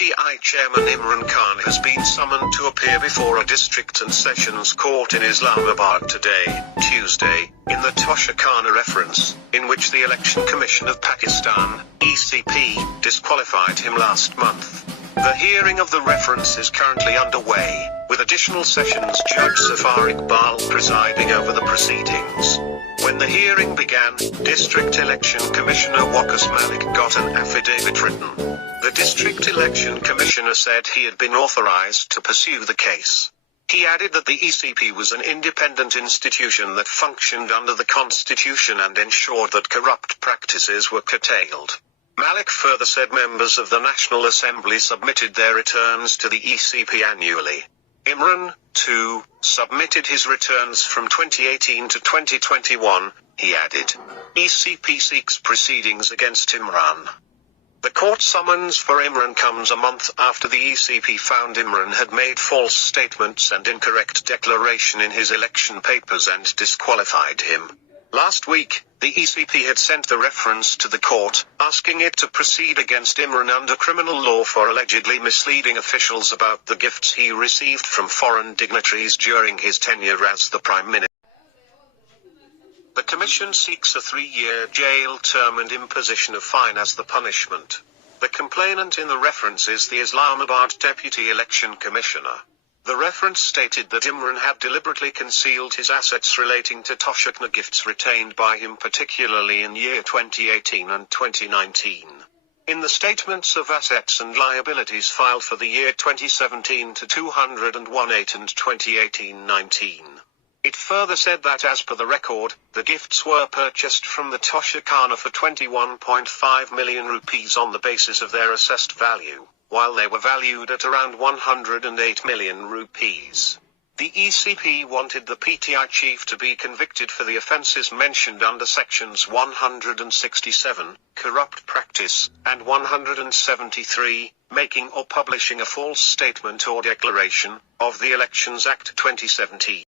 PTI chairman Imran Khan has been summoned to appear before a district and sessions court in Islamabad today, Tuesday, in the Tosha Khana reference, in which the Election Commission of Pakistan, ECP, disqualified him last month. The hearing of the reference is currently underway, with additional sessions Judge Zafar Iqbal presiding over the proceedings. When the hearing began, District Election Commissioner Waqas Malik got an affidavit written. The District Election Commissioner said he had been authorized to pursue the case. He added that the ECP was an independent institution that functioned under the Constitution and ensured that corrupt practices were curtailed. Malik further said members of the National Assembly submitted their returns to the ECP annually. Imran, too, submitted his returns from 2018 to 2021, he added. ECP seeks proceedings against Imran. The court summons for Imran comes a month after the ECP found Imran had made false statements and incorrect declaration in his election papers and disqualified him. Last week, the ECP had sent the reference to the court, asking it to proceed against Imran under criminal law for allegedly misleading officials about the gifts he received from foreign dignitaries during his tenure as the Prime Minister. The Commission seeks a 3-year jail term and imposition of fine as the punishment. The complainant in the reference is the Islamabad Deputy Election Commissioner. The reference stated that Imran had deliberately concealed his assets relating to Tosha Khana gifts retained by him, particularly in year 2018 and 2019. In the statements of assets and liabilities filed for the year 2017 to 218 and 2018-19. It further said that as per the record, the gifts were purchased from the Tosha Khana for 21.5 million rupees on the basis of their assessed value, while they were valued at around 108 million rupees. The ECP wanted the PTI chief to be convicted for the offences mentioned under sections 167, corrupt practice, and 173, making or publishing a false statement or declaration, of the Elections Act 2017.